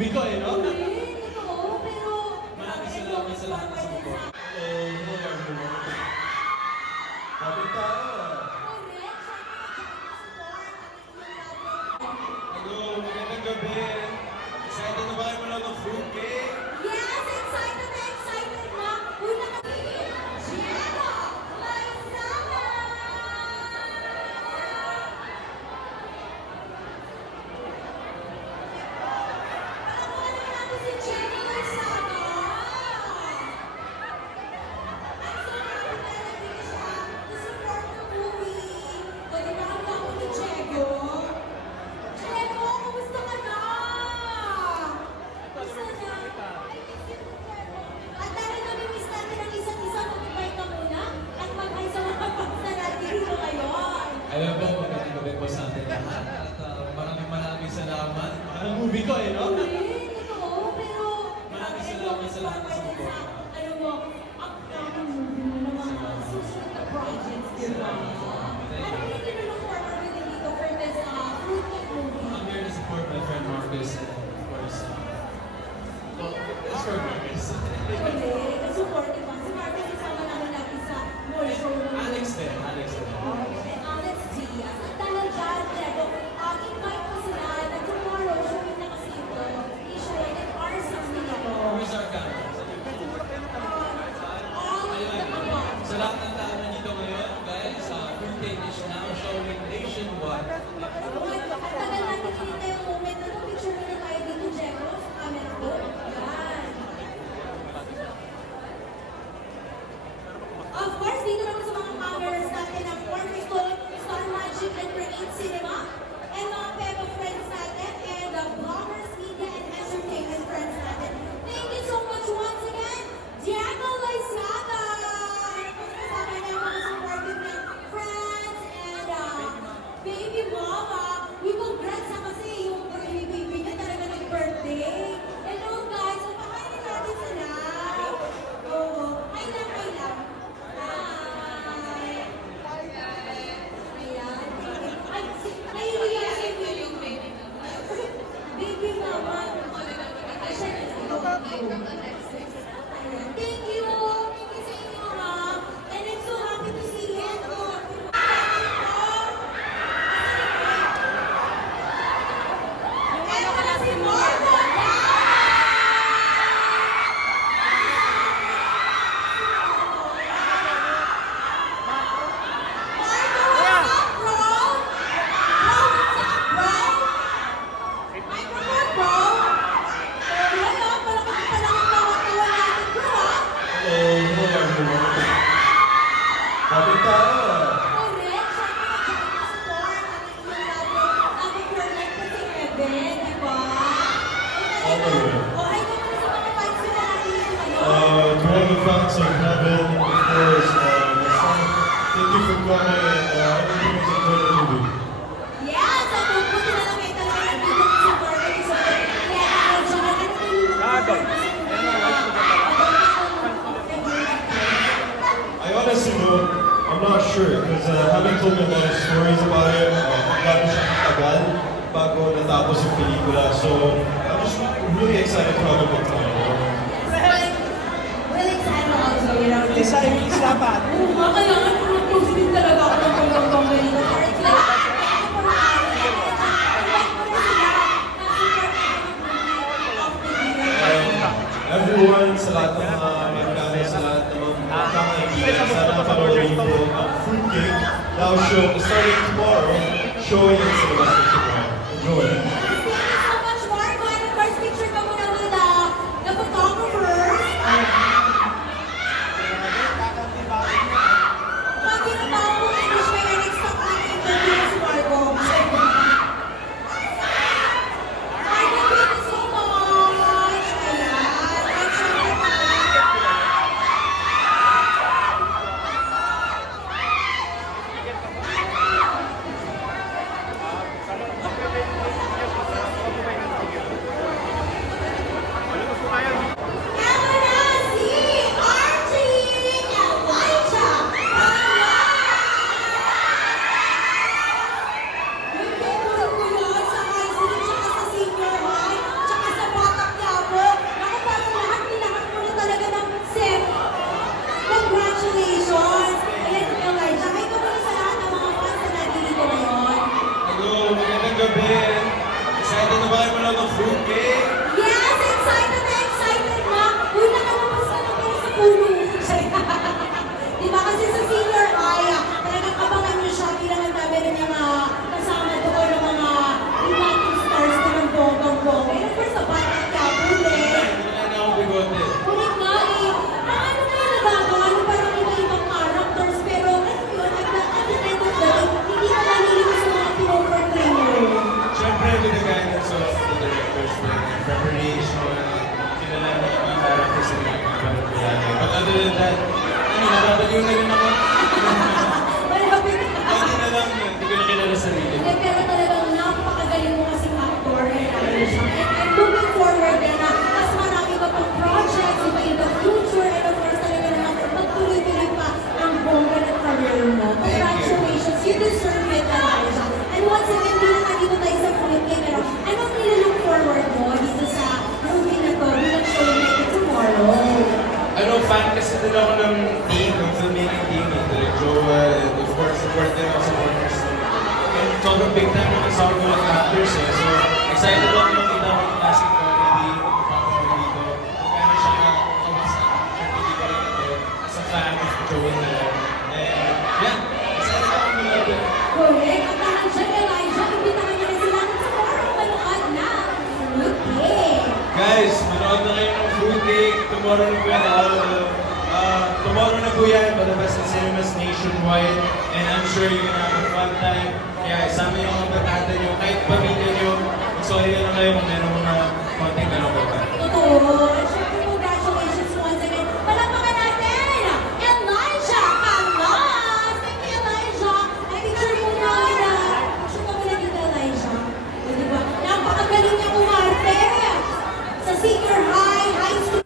movie ko eh, no? Totoo, pero... Maraming salamat sa lahat ng support. Hello everyone. Kapit tayo. Hello, magandang gabi. Excited na ba kayo mula ng fruitcake? Yes, excited na excited na! Una kami, Diego Loizaga! Palamukan naman natin si Diego Loizaga! I'm so happy na nandito siya to support the movie. O, di ba ang gwapo ni Diego? Diego, kumusta ka na? Kumusta na? At dahil namimiss natin ang isa't isa, mag-invite ka muna at mag-hi sa mga fans na natin dito ngayon. Alam po, magandang gabi po sa atin lahat. At maraming salamat. Ang movie ko eh, no? Totoo, pero... Maraming salamat sa lahat ng support. Alam mo, ang daming movie mo na mga susunod na projects, di ba? Ano yung tinulong forward mo din dito for this fruitcake movie? I'm here to support my friend Marcus and of course, well, it's for Marcus. Hindi, support, di ba? Si Marcus, isama namin natin sa mall show mo. Alex din. Alex Diaz. At dahil dyan, Diego, invite mo sila na tomorrow, showing na kasi ito, i-showing at R16 ako. Where's our camera? All the above. Sa lahat ng tao nandito ngayon, guys, fruitcake is now showing nationwide. At tagal natin kinita yung moment na ito, picture na tayo dito, Diego, sa camera ko. Yan. Of course, dito naman sa mga cameras natin ang Cornerstone, Star Magic and Create Cinema, and mga Peppa friends natin, and the Bloggers, Media, and Entertainment friends natin. Thank you so much once again, Diego Loizaga! And of course, kasama niya ang mga supportive niya friends, and baby mama. We congrats na kasi yung baby niya talaga nag-birthday. Hello guys, upakainin natin sila. Oo, hi lang, hi lang. Hi! Ayan. Ay, nahihiya si baby mama. Ay, siya na. Ayan. Thank you. Thank you sa inyo, ha. And I'm so happy to see you. And wala si Morgan. Hello everyone. Kapit tayo. To all the fans of Heaven, of course, my son, thank you for coming and everything is enjoyed the movie. Yes, at pupunta na lang kayo talaga nandito sa Barney. So, I honestly don't, I'm not sure because having told me a lot of stories about it, gaano siya katagal bago natapos yung pelikula. So, I'm just really excited to have a good time. really excited also, you know. Isa yung dapat. Kaya nga, nag-post din talaga ako ng pagkakang ganito. Everyone, sa lahat ng mga magkano, sa lahat ng mga kakaibigan, sana mapanoodin po ang fruitcake now show starting tomorrow, showing in cinemas in Japan. Enjoy! Thank you so much, Marco. And of course, picture ka muna with the photographer. Pag tinatawag mo English, may next-stop na interview si Marco. Marco, thank you so much. Ayan. I'm sure fruitcake! Yes, excited na excited na. Uy, nakalabas ka na pero sa puno. Di ba kasi sa senior high, talagang abangan niyo siya bilang ang dami rin yung kasama doon ng mga Latin stars na ng bonggang-bongga. And of course, sa Batang Quiapo eh. Wala na akong bigote. Kulit nga eh. Ano na yung nagagawa niyo parang iba-ibang characters pero ano yun, at the end of the day, hindi ka nalilito sa mga pinoportray mo. Siyempre, with the guidance of the directors and preparation, kilala na yung characters na nagpapalagay. But other than that, nababaliw na rin ako. Malapit na. Pwede na lang yun, hindi ko na kilala sarili. Hindi, pero talagang napakagaling mo kasing actor and siya. And looking forward din na mas marami pa pang projects, iba in the future, and of course talaga naman magtuloy-tuloy pa ang bongga ng career mo. Congratulations, you deserve it, Elijah. And once again, hindi na nandito tayo sa fruitcake, pero anong nililook forward mo dito sa movie na to bilang showmate tomorrow? Ano, fan kasi din ako ng team, ng filmmaking team, ng Direk Joel, and of course, support din ako sa partners. And sobrang big time naman sa ako ng actors eh. So, excited ako makita ko yung classic comedy, popcorn dito. Kung gano'n siya kamusta, hindi ko rin ito, as a fan of Joel na lang. And, yeah, excited ako mula din. Correct. At naman siya, Elijah, imbitahan niya na sila sa tomorrow manood na fruitcake. Guys, manood na kayo ng fruitcake. Tomorrow na po yan. Tomorrow na po yan. Palabas sa cinemas nationwide. And I'm sure you're gonna have a fun time. Kaya isama yung mga batata nyo. Kahit pamilya nyo. Mag-sorry na kayo kung meron mga konting ganun pa. Totoo. At syempre, congratulations once again. Palakpakan natin, Elijah Calas! Thank you, Elijah. Ay, picture mo na kita. Picture mo na kita, Elijah. O, diba? Napakagaling niya kumarte. Sa senior high, high school.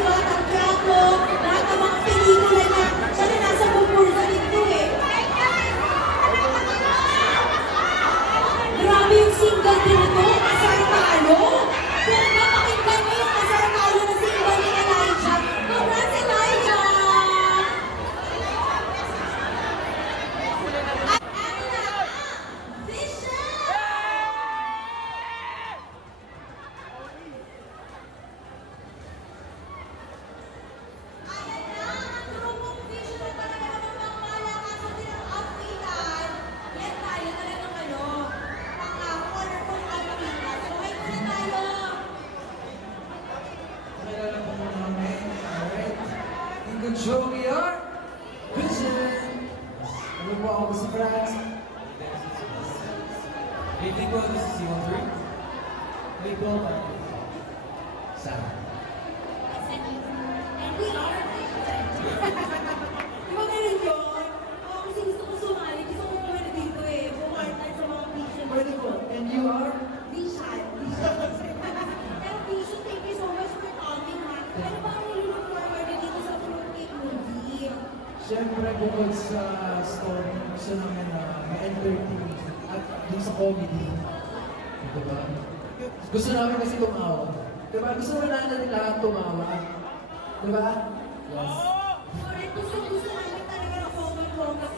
Batang Quiapo, lahat ng mga pelikula niya, siya na nasa concurso dito eh. Grabe yung single din ito, Kasartalo. Kung napakinggan mo yung Kasartalo na single ni Elijah, congrats Elijah! At ano na, Vision! Ayan na, ang grupong Vision na talaga naman pangmalakasan din ang outfitan. Yan tayo talagang colorful outfitan. So, hi muna tayo. Kilala po muna kami. Alright. In good show we are Vision. Ano po ako si Franz. Rating ko, this is season 3. Rate ko, Sam. And we are Vision. Di ba ganun yun? Kasi gusto ko sumali, gusto ko muna dito eh. Bumartay sa mga Vision. Pwede po. And you are? Vision. Pero Vision, thank you so much for coming ha. Ano ba ang nililook forward na dito sa fruitcake movie? Siyempre, bukod sa story, gusto namin na ma-entertain at dun sa comedy. Diba? Gusto namin kasi tumawa. Diba? Gusto naman natin lahat tumawa. Diba? Yes. Correct. Gusto namin talaga ng bonggang-bongga.